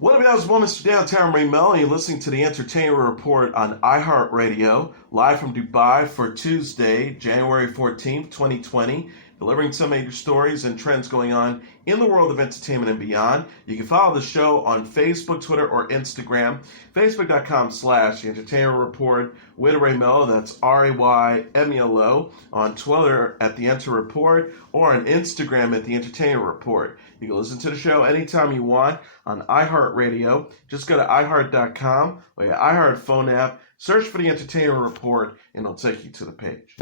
What up, guys? Well, Mr. Downtown Melo, and you're listening to the Entertainment Report on iHeartRadio, live from Dubai for Tuesday, January 14th, 2020, delivering some major stories and trends going on in the world of entertainment and beyond. You can follow the show on Facebook, Twitter, or Instagram. Facebook.com/The Entertainment Report with Ray Melo, that's RAYMELO. On Twitter at The Enter Report, or on Instagram at The Entertainment Report. You can listen to the show anytime you want on iHeartRadio. Just go to iHeart.com or your iHeart phone app, search for The Entertainment Report, and it'll take you to the page.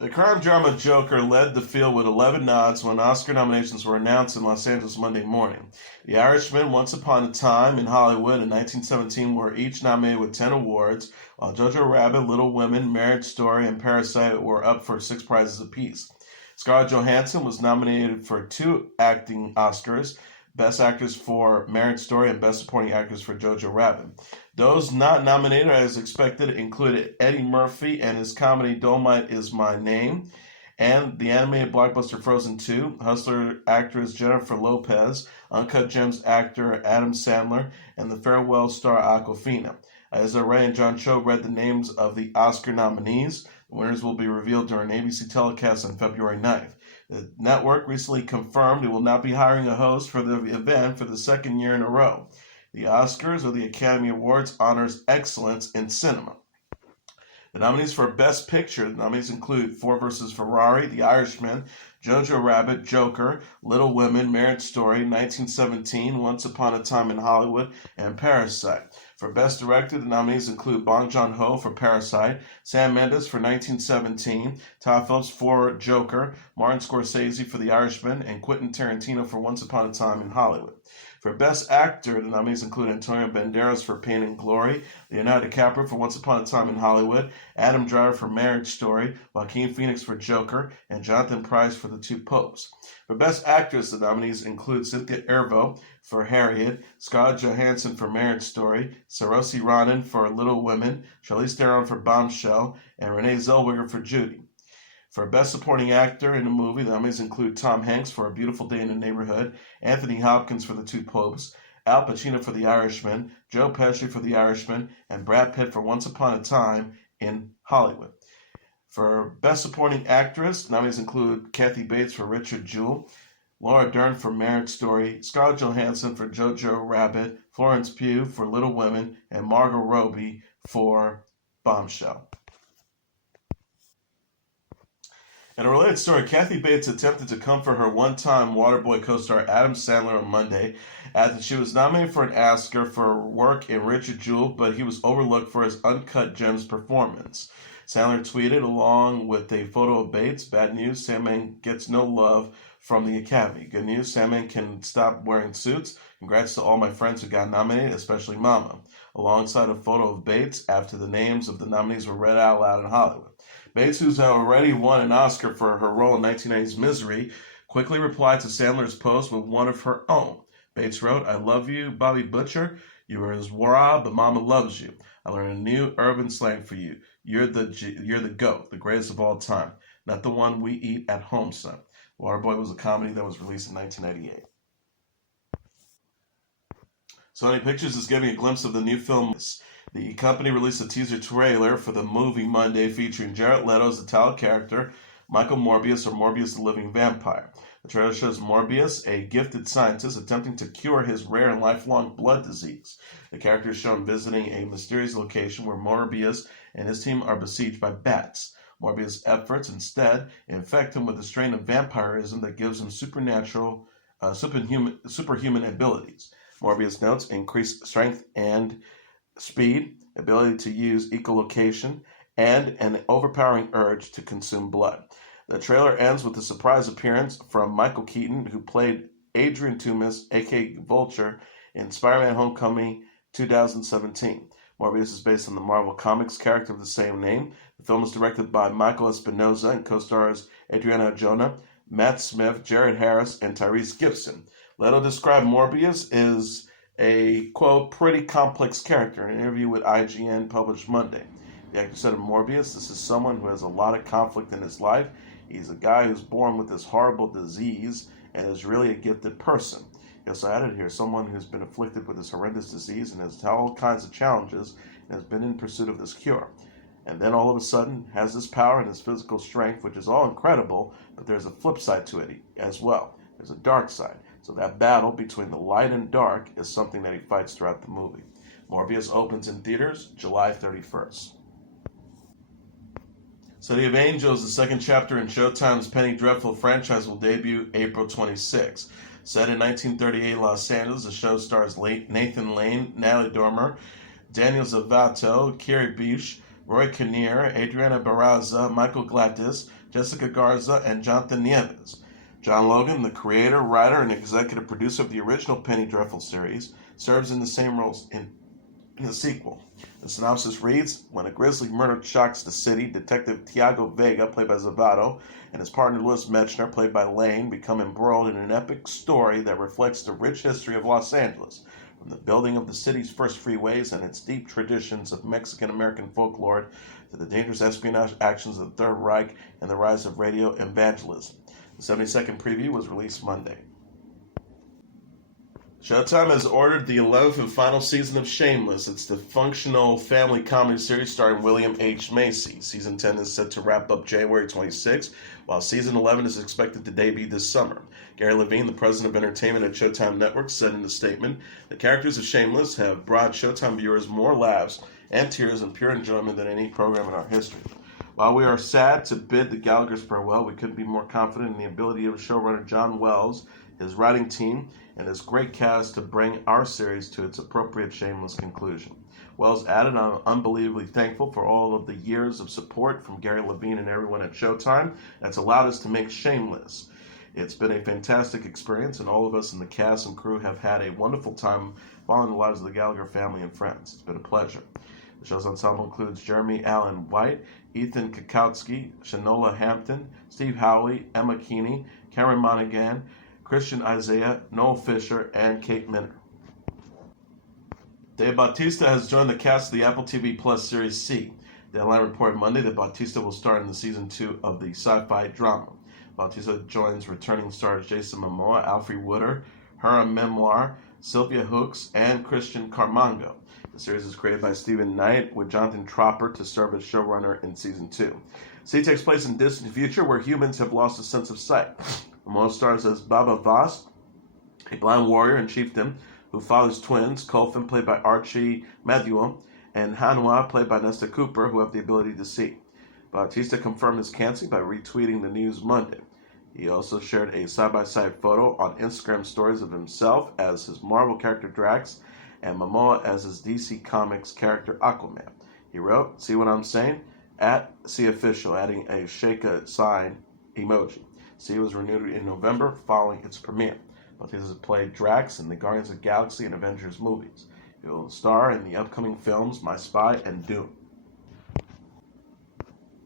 The crime drama Joker led the field with 11 nods when Oscar nominations were announced in Los Angeles Monday morning. The Irishman, Once Upon a Time in Hollywood, and 1917 were each nominated with 10 awards, while Jojo Rabbit, Little Women, Marriage Story, and Parasite were up for 6 prizes apiece. Scarlett Johansson was nominated for 2 acting Oscars, Best Actress for Marriage Story and Best Supporting Actress for Jojo Rabbit. Those not nominated, as expected, included Eddie Murphy and his comedy Dolomite Is My Name, and the animated blockbuster Frozen 2, Hustler actress Jennifer Lopez, Uncut Gems actor Adam Sandler, and the Farewell star Awkwafina. Issa Rae and John Cho read the names of the Oscar nominees. The winners will be revealed during ABC telecast on February 9th. The network recently confirmed it will not be hiring a host for the event for the 2nd year in a row. The Oscars, or the Academy Awards, honors excellence in cinema. The nominees for Best Picture, the nominees include Ford vs. Ferrari, The Irishman, Jojo Rabbit, Joker, Little Women, Marriage Story, 1917, Once Upon a Time in Hollywood, and Parasite. For Best Director, the nominees include Bong Joon-ho for Parasite, Sam Mendes for 1917, Todd Phillips for Joker, Martin Scorsese for The Irishman, and Quentin Tarantino for Once Upon a Time in Hollywood. For Best Actor, the nominees include Antonio Banderas for Pain and Glory, Leonardo DiCaprio for Once Upon a Time in Hollywood, Adam Driver for Marriage Story, Joaquin Phoenix for Joker, and Jonathan Pryce for The Two Popes. For Best Actress, the nominees include Cynthia Erivo for Harriet, Scarlett Johansson for Marriage Story, Saoirse Ronan for Little Women, Charlize Theron for Bombshell, and Renee Zellweger for Judy. For Best Supporting Actor in a Movie, the nominees include Tom Hanks for A Beautiful Day in the Neighborhood, Anthony Hopkins for The Two Popes, Al Pacino for The Irishman, Joe Pesci for The Irishman, and Brad Pitt for Once Upon a Time in Hollywood. For Best Supporting Actress, nominees include Kathy Bates for Richard Jewell, Laura Dern for Marriage Story, Scarlett Johansson for Jojo Rabbit, Florence Pugh for Little Women, and Margot Robbie for Bombshell. In a related story, Kathy Bates attempted to comfort her one-time Waterboy co-star Adam Sandler on Monday after she was nominated for an Oscar for work in Richard Jewell, but he was overlooked for his Uncut Gems performance. Sandler tweeted along with a photo of Bates, "Bad news, Sandman gets no love from the Academy. Good news, Sandman can stop wearing suits. Congrats to all my friends who got nominated, especially Mama," alongside a photo of Bates after the names of the nominees were read out loud in Hollywood. Bates, who's already won an Oscar for her role in 1990's Misery, quickly replied to Sandler's post with one of her own. Bates wrote, "I love you, Bobby Butcher. You are as raw, but Mama loves you. I learned a new urban slang for you. You're the GOAT, the greatest of all time. Not the one we eat at home, son." Waterboy was a comedy that was released in 1998. Sony Pictures is giving a glimpse of the new film. The company released a teaser trailer for the movie Monday featuring Jared Leto as the title character, Michael Morbius, or Morbius the Living Vampire. The trailer shows Morbius, a gifted scientist, attempting to cure his rare and lifelong blood disease. The character is shown visiting a mysterious location where Morbius and his team are besieged by bats. Morbius' efforts instead infect him with a strain of vampirism that gives him superhuman abilities. Morbius notes increased strength and speed, ability to use echolocation, and an overpowering urge to consume blood. The trailer ends with a surprise appearance from Michael Keaton, who played Adrian Toomas, aka Vulture, in Spider-Man Homecoming 2017. Morbius is based on the Marvel Comics character of the same name. The film is directed by Michael Espinosa and co-stars Adriana Arjona, Matt Smith, Jared Harris, and Tyrese Gibson. Leto described Morbius as a, quote, pretty complex character in an interview with IGN published Monday. The actor said of Morbius, "This is someone who has a lot of conflict in his life. He's a guy who's born with this horrible disease and is really a gifted person. He also added here, someone who's been afflicted with this horrendous disease and has had all kinds of challenges and has been in pursuit of this cure. And then all of a sudden has this power and this physical strength, which is all incredible, but there's a flip side to it as well. There's a dark side. So that battle between the light and dark is something that he fights throughout the movie. Morbius opens in theaters July 31st. City of Angels, the second chapter in Showtime's Penny Dreadful franchise, will debut April 26. Set in 1938 Los Angeles, the show stars Nathan Lane, Natalie Dormer, Daniel Zavato, Kerry Bush, Roy Kinnear, Adriana Barraza, Michael Gladys, Jessica Garza, and Jonathan Nieves. John Logan, the creator, writer, and executive producer of the original Penny Dreadful series, serves in the same roles in the sequel. The synopsis reads, when a grisly murder shocks the city, Detective Tiago Vega, played by Zavato, and his partner Louis Mechner, played by Lane, become embroiled in an epic story that reflects the rich history of Los Angeles, from the building of the city's first freeways and its deep traditions of Mexican-American folklore to the dangerous espionage actions of the Third Reich and the rise of radio evangelism. The 72nd preview was released Monday. Showtime has ordered the 11th and final season of Shameless. It's the functional family comedy series starring William H. Macy. Season 10 is set to wrap up January 26, while Season 11 is expected to debut this summer. Gary Levine, the president of entertainment at Showtime Networks, said in a statement, the characters of Shameless have brought Showtime viewers more laughs and tears and pure enjoyment than any program in our history. While we are sad to bid the Gallaghers farewell, we couldn't be more confident in the ability of showrunner John Wells, his writing team, and his great cast to bring our series to its appropriate Shameless conclusion. Wells added, I'm unbelievably thankful for all of the years of support from Gary Levine and everyone at Showtime that's allowed us to make Shameless. It's been a fantastic experience, and all of us in the cast and crew have had a wonderful time following the lives of the Gallagher family and friends. It's been a pleasure. The show's ensemble includes Jeremy Allen White, Ethan Kukowski, Shanola Hampton, Steve Howley, Emma Keeney, Karen Monaghan, Christian Isaiah, Noel Fisher, and Kate Minner. Dave Bautista has joined the cast of the Apple TV Plus series C. Deadline reported Monday that Bautista will star in the season 2 of the sci-fi drama. Bautista joins returning stars Jason Momoa, Alfre Woodard, Hiram Memoir, Sylvia Hooks, and Christian Carmango. The series is created by Stephen Knight with Jonathan Tropper to serve as showrunner in season 2. C takes place in distant future where humans have lost a sense of sight. Momoa stars as Baba Voss, a blind warrior and chieftain who fathers twins, Colfin, played by Archie Matthew, and Hanwha, played by Nesta Cooper, who have the ability to see. Bautista confirmed his cancelling by retweeting the news Monday. He also shared a side-by-side photo on Instagram stories of himself as his Marvel character Drax and Momoa as his DC Comics character Aquaman. He wrote, see what I'm saying? At @COfficial, adding a shake a sign emoji. C was renewed in November following its premiere. Bautista has played Drax in the Guardians of the Galaxy and Avengers movies. He will star in the upcoming films My Spy and Doom.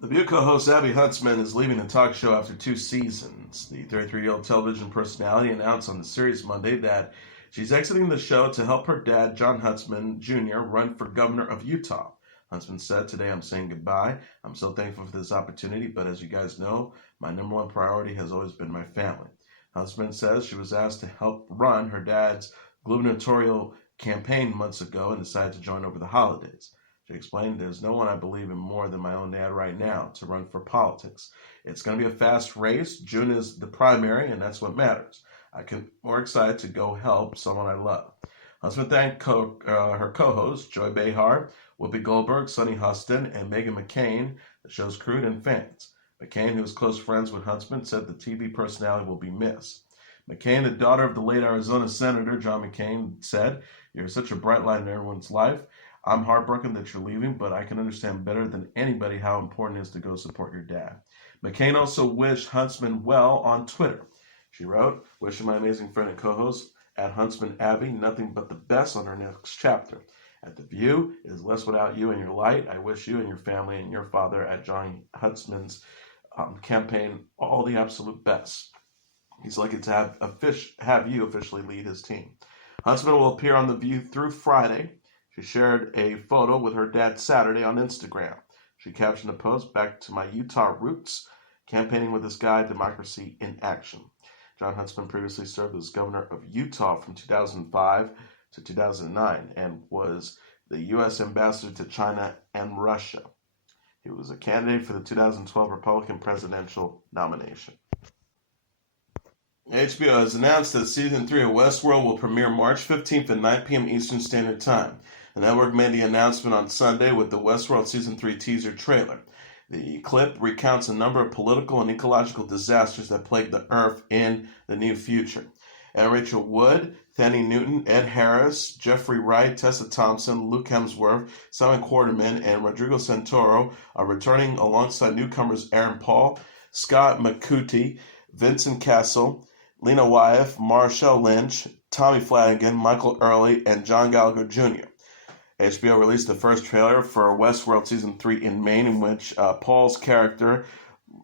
The View co-host Abby Huntsman is leaving the talk show after 2 seasons. The 33-year-old television personality announced on the series Monday that she's exiting the show to help her dad, John Huntsman Jr., run for governor of Utah. Huntsman said, today I'm saying goodbye. I'm so thankful for this opportunity, but as you guys know, my number one priority has always been my family. Huntsman says she was asked to help run her dad's gubernatorial campaign months ago and decided to join over the holidays. She explained, there's no one I believe in more than my own dad right now to run for politics. It's going to be a fast race. June is the primary, and that's what matters. I can more excited to go help someone I love. Huntsman thanked her co-hosts, Joy Behar, Whoopi Goldberg, Sonny Huston, and Meghan McCain, the show's crew and fans. McCain, who is close friends with Huntsman, said the TV personality will be missed. McCain, the daughter of the late Arizona Senator John McCain, said, you're such a bright light in everyone's life. I'm heartbroken that you're leaving, but I can understand better than anybody how important it is to go support your dad. McCain also wished Huntsman well on Twitter. She wrote, wishing my amazing friend and co-host at Huntsman Abby nothing but the best on her next chapter. At The View, it is less without you and your light. I wish you and your family and your father at Johnny Huntsman's campaign all the absolute best. He's lucky to have you officially lead his team. Huntsman will appear on The View through Friday. She shared a photo with her dad Saturday on Instagram. She captioned the post, back to my Utah roots, campaigning with this guy, democracy in action. John Huntsman previously served as governor of Utah from 2005 to 2009 and was the U.S. ambassador to China and Russia. He was a candidate for the 2012 Republican presidential nomination. HBO has announced that Season 3 of Westworld will premiere March 15th at 9 p.m. Eastern Standard Time. The network made the announcement on Sunday with the Westworld Season 3 teaser trailer. The clip recounts a number of political and ecological disasters that plague the Earth in the near future. And Rachel Wood, Thandie Newton, Ed Harris, Jeffrey Wright, Tessa Thompson, Luke Hemsworth, Simon Quarterman, and Rodrigo Santoro are returning alongside newcomers Aaron Paul, Scott McCutcheon, Vincent Castle, Lena Wyeth, Marshawn Lynch, Tommy Flanagan, Michael Early, and John Gallagher Jr. HBO released the first trailer for Westworld Season 3 in Maine, in which Paul's character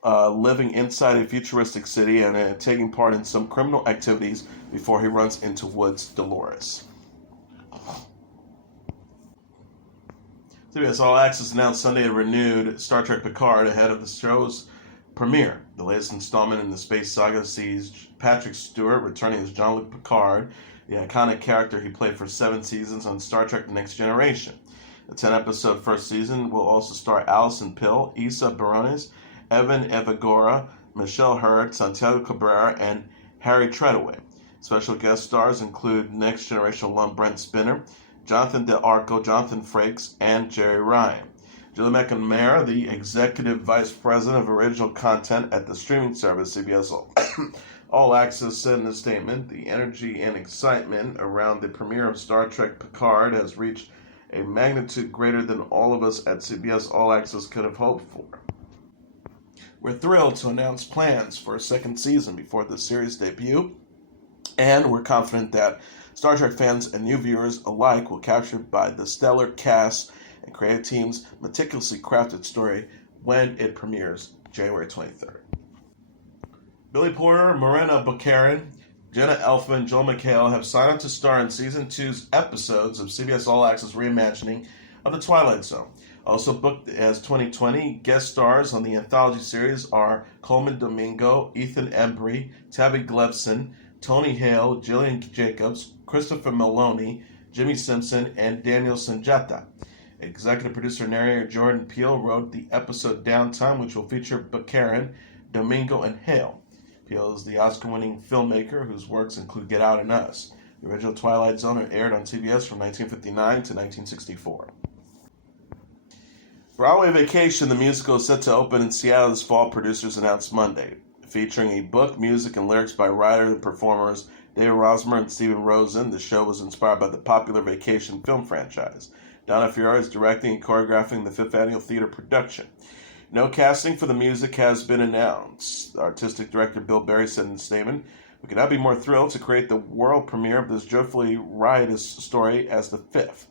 living inside a futuristic city and taking part in some criminal activities before he runs into Wood's Dolores. CBS All Access announced Sunday a renewed Star Trek Picard ahead of the show's premiere. The latest installment in the space saga sees Patrick Stewart returning as Jean-Luc Picard, the iconic character he played for 7 seasons on Star Trek The Next Generation. The 10-episode first season will also star Alison Pill, Issa Barones, Evan Evagora, Michelle Hurd, Santiago Cabrera, and Harry Treadaway. Special guest stars include Next Generation alum Brent Spinner, Jonathan Del Arco, Jonathan Frakes, and Jerry Ryan. Julie McNamara, the Executive Vice President of Original Content at the streaming service CBS All Access, said in a statement, "The energy and excitement around the premiere of Star Trek Picard has reached a magnitude greater than all of us at CBS All Access could have hoped for. We're thrilled to announce plans for a second season before the series debut, and we're confident that Star Trek fans and new viewers alike will capture by the stellar cast and creative team's meticulously crafted story when it premieres January 23rd. Billy Porter, Morena Baccarin, Jenna Elfman, and Joel McHale have signed on to star in Season 2's episodes of CBS All Access reimagining of The Twilight Zone. Also booked as 2020 guest stars on the anthology series are Coleman Domingo, Ethan Embry, Tabby Glevson, Tony Hale, Jillian Jacobs, Christopher Meloni, Jimmy Simpson, and Daniel Sanjata. Executive producer and narrator Jordan Peele wrote the episode Downtime, which will feature Baccarin, Domingo, and Hale. Peele is the Oscar-winning filmmaker whose works include Get Out and Us. The original Twilight Zone aired on CBS from 1959 to 1964. Broadway Vacation, the musical, is set to open in Seattle this fall, producers announced Monday. Featuring a book, music, and lyrics by writer and performers David Rosmer and Stephen Rosen, the show was inspired by the popular Vacation film franchise. Donna Fiore is directing and choreographing the 5th annual theater production. No casting for the music has been announced. Artistic director Bill Berry said in a statement, "We could not be more thrilled to create the world premiere of this joyfully riotous story as the 5th.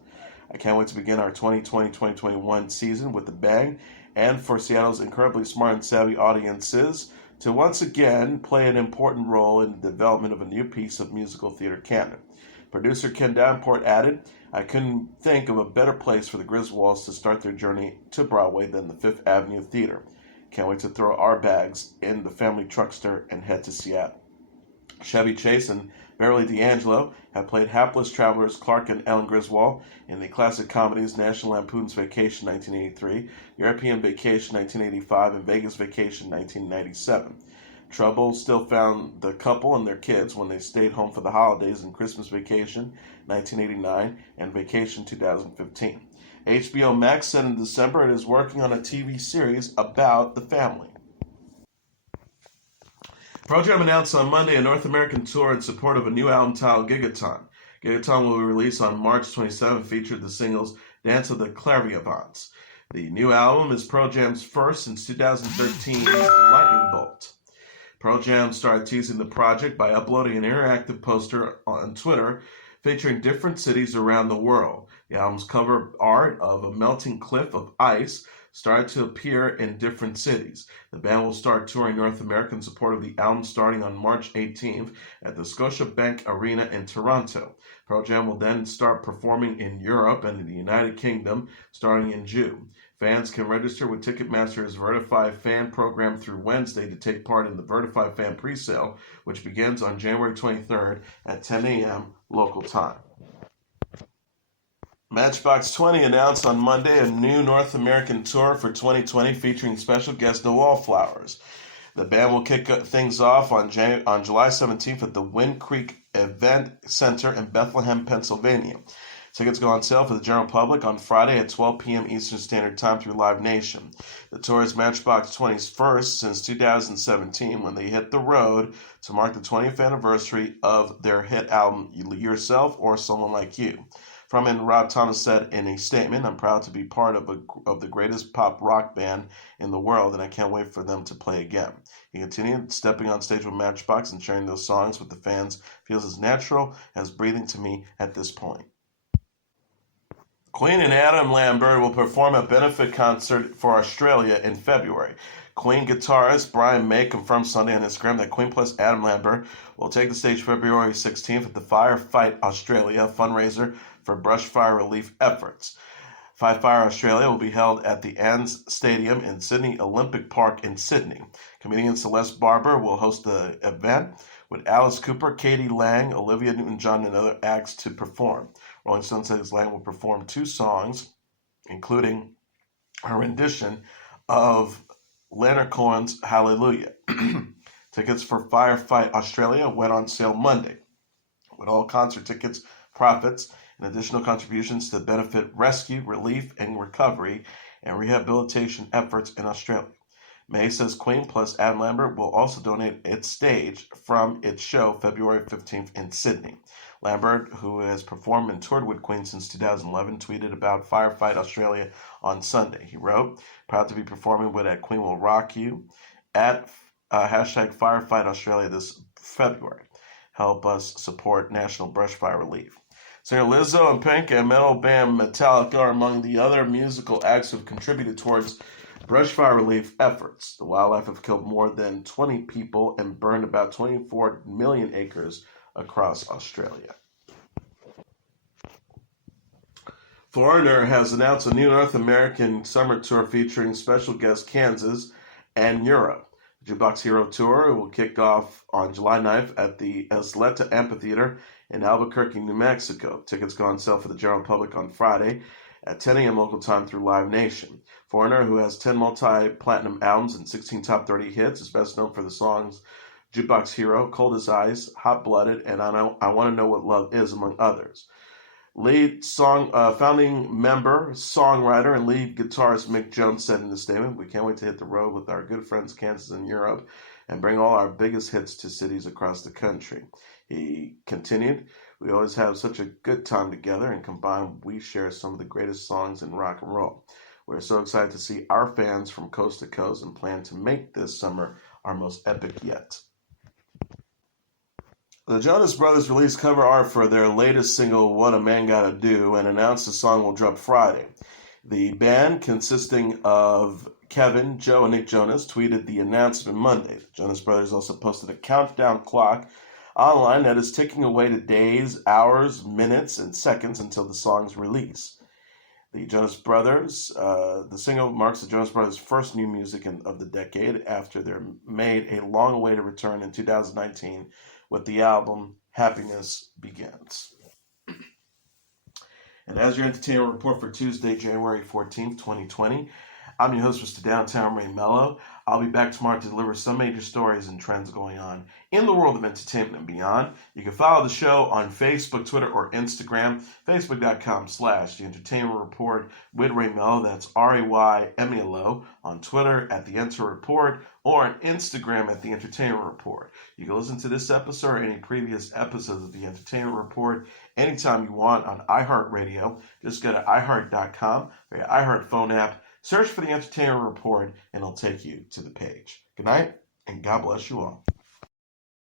I can't wait to begin our 2020-2021 season with a bang, and for Seattle's incredibly smart and savvy audiences to once again play an important role in the development of a new piece of musical theater canon." Producer Ken Davenport added, "I couldn't think of a better place for the Griswolds to start their journey to Broadway than the 5th Avenue Theater. Can't wait to throw our bags in the family truckster and head to Seattle." Chevy Chase and Beverly D'Angelo have played hapless travelers Clark and Ellen Griswold in the classic comedies National Lampoon's Vacation 1983, European Vacation 1985, and Vegas Vacation 1997. Trouble still found the couple and their kids when they stayed home for the holidays in Christmas Vacation 1989 and Vacation 2015. HBO Max said in December it is working on a TV series about the family. Pearl Jam announced on Monday a North American tour in support of a new album titled Gigaton. Gigaton will be released on March 27, featured the singles Dance of the Clairvoyants. The new album is Pearl Jam's first since 2013's Lightning Bolt. Pearl Jam started teasing the project by uploading an interactive poster on Twitter featuring different cities around the world. The album's cover art of a melting cliff of ice started to appear in different cities. The band will start touring North America in support of the album starting on March 18th at the Scotiabank Arena in Toronto. Pearl Jam will then start performing in Europe and in the United Kingdom starting in June. Fans can register with Ticketmaster's Vertify Fan program through Wednesday to take part in the Vertify Fan presale, which begins on January 23rd at 10 a.m. local time. Matchbox 20 announced on Monday a new North American tour for 2020 featuring special guest The Wallflowers. The band will kick things off on July 17th at the Wind Creek Event Center in Bethlehem, Pennsylvania. Tickets go on sale for the general public on Friday at 12 p.m. Eastern Standard Time through Live Nation. The tour is Matchbox 20's first since 2017 when they hit the road to mark the 20th anniversary of their hit album Yourself or Someone Like You. Frontman Rob Thomas said in a statement, "I'm proud to be part of the greatest pop rock band in the world, and I can't wait for them to play again." He continued, "Stepping on stage with Matchbox and sharing those songs with the fans feels as natural as breathing to me at this point." Queen and Adam Lambert will perform a benefit concert for Australia in February. Queen guitarist Brian May confirmed Sunday on Instagram that Queen plus Adam Lambert will take the stage February 16th at the Firefight Australia fundraiser for brush fire relief efforts. Fight Fire Australia will be held at the Anns Stadium in Sydney Olympic Park in Sydney. Comedian Celeste Barber will host the event with Alice Cooper, Katie Lang, Olivia Newton-John, and other acts to perform. Rolling Stone says Lang will perform 2 songs, including her rendition of Leonard Cohen's Hallelujah. Tickets for Firefight Australia went on sale Monday, with all concert tickets, profits, and additional contributions to benefit rescue, relief, and recovery and rehabilitation efforts in Australia. May says Queen plus Adam Lambert will also donate its stage from its show February 15th in Sydney. Lambert, who has performed and toured with Queen since 2011, tweeted about Firefight Australia on Sunday. He wrote, "Proud to be performing with at Queen Will Rock You at hashtag Firefight Australia this February. Help us support national brush fire relief." Singer Lizzo and Pink and metal band Metallica are among the other musical acts who have contributed towards brush fire relief efforts. The wildlife have killed more than 20 people and burned about 24 million acres across Australia. Foreigner has announced a new North American summer tour featuring special guests Kansas and Europe. The Jukebox Hero Tour will kick off on July 9th at the Isleta Amphitheater in Albuquerque, New Mexico. Tickets go on sale for the general public on Friday at 10 a.m. local time through Live Nation. Foreigner, who has 10 multi-platinum albums and 16 top 30 hits, is best known for the songs Jukebox Hero, Cold as Ice, Hot Blooded, and I Want to Know What Love Is, among others. Founding member, songwriter, and lead guitarist Mick Jones said in the statement, "We can't wait to hit the road with our good friends Kansas and Europe and bring all our biggest hits to cities across the country." He continued, "We always have such a good time together, and combined we share some of the greatest songs in rock and roll. We're so excited to see our fans from coast to coast and plan to make this summer our most epic yet." The Jonas Brothers released cover art for their latest single, What a Man Gotta Do, and announced the song will drop Friday. The band, consisting of Kevin, Joe, and Nick Jonas, tweeted the announcement Monday. The Jonas Brothers also posted a countdown clock online that is ticking away to days, hours, minutes, and seconds until the song's release. The Jonas Brothers, the single marks the Jonas Brothers' first new music of the decade after they made a long-awaited return in 2019 with the album Happiness Begins. And as your entertainment report for Tuesday, January 14th, 2020, I'm your host, Mr. Downtown Ray Melo. I'll be back tomorrow to deliver some major stories and trends going on in the world of entertainment and beyond. You can follow the show on Facebook, Twitter, or Instagram. Facebook.com/The Entertainment Report with Ray Melo. That's RAYMELO. On Twitter at The Enter Report or on Instagram at The Entertainment Report. You can listen to this episode or any previous episodes of The Entertainment Report anytime you want on iHeartRadio. Just go to iHeart.com or your iHeart phone app. Search for The Entertainment Report, and it'll take you to the page. Good night, and God bless you all.